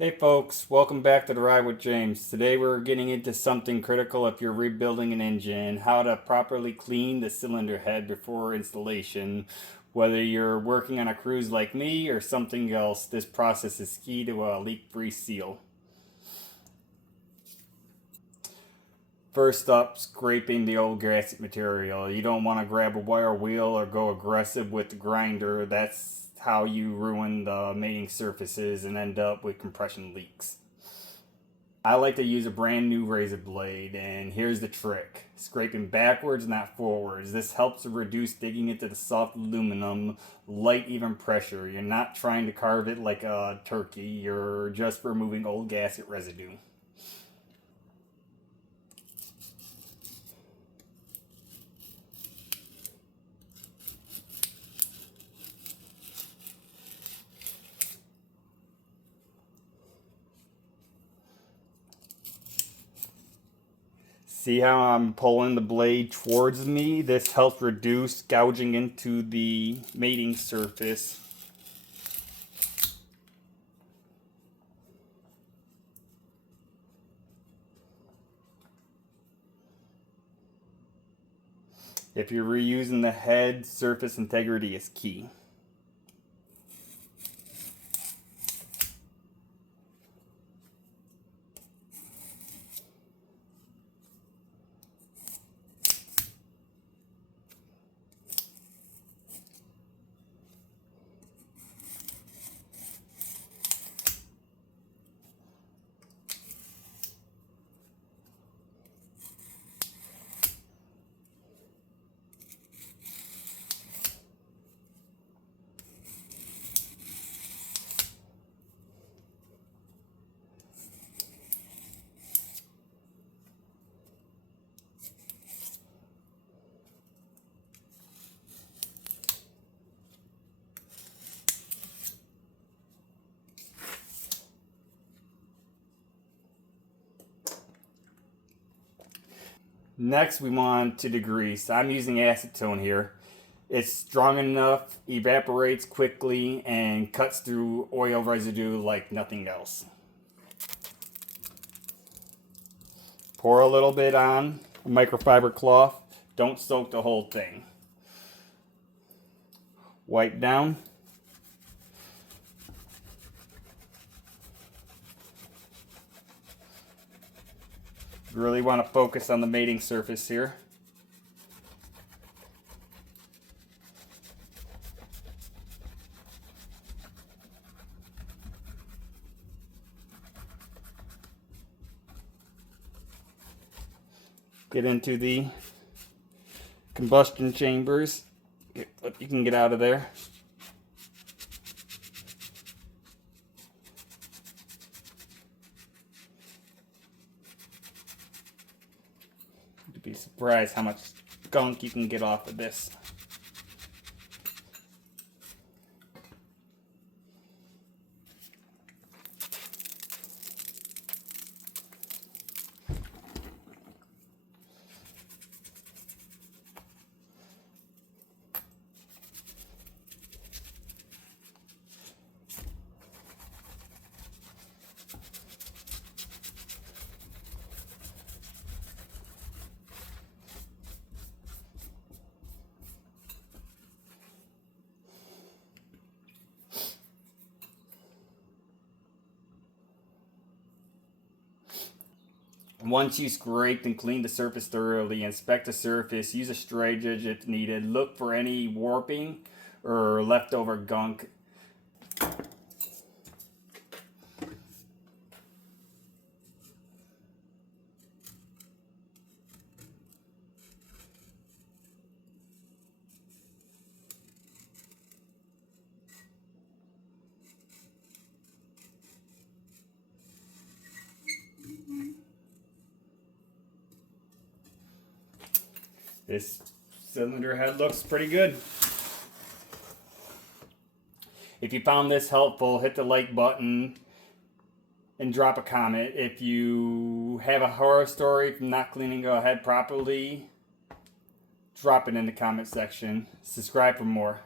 Hey folks, welcome back to the Ride with James. Today we're getting into something critical if you're rebuilding an engine, how to properly clean the cylinder head before installation. Whether you're working on a Cruze like me or something else, this process is key to a leak-free seal. First up, scraping the old gasket material. You don't want to grab a wire wheel or go aggressive with the grinder. That's how you ruin the mating surfaces and end up with compression leaks. I like to use a brand new razor blade, and here's the trick. Scraping backwards, not forwards. This helps to reduce digging into the soft aluminum, light even pressure. You're not trying to carve it like a turkey, you're just removing old gasket residue. See how I'm pulling the blade towards me? This helps reduce gouging into the mating surface. If you're reusing the head, surface integrity is key. Next, we want to degrease. I'm using acetone here. It's strong enough, evaporates quickly, and cuts through oil residue like nothing else. Pour a little bit on a microfiber cloth. Don't soak the whole thing. Wipe down. You really want to focus on the mating surface here. Get into the combustion chambers. Get what you can get out of there. You'd be surprised how much gunk you can get off of this. Once you scraped and cleaned the surface thoroughly, inspect the surface, use a straight edge if needed, look for any warping or leftover gunk. This cylinder head looks pretty good. If you found this helpful, hit the like button and drop a comment. If you have a horror story from not cleaning a head properly, drop it in the comment section. Subscribe for more.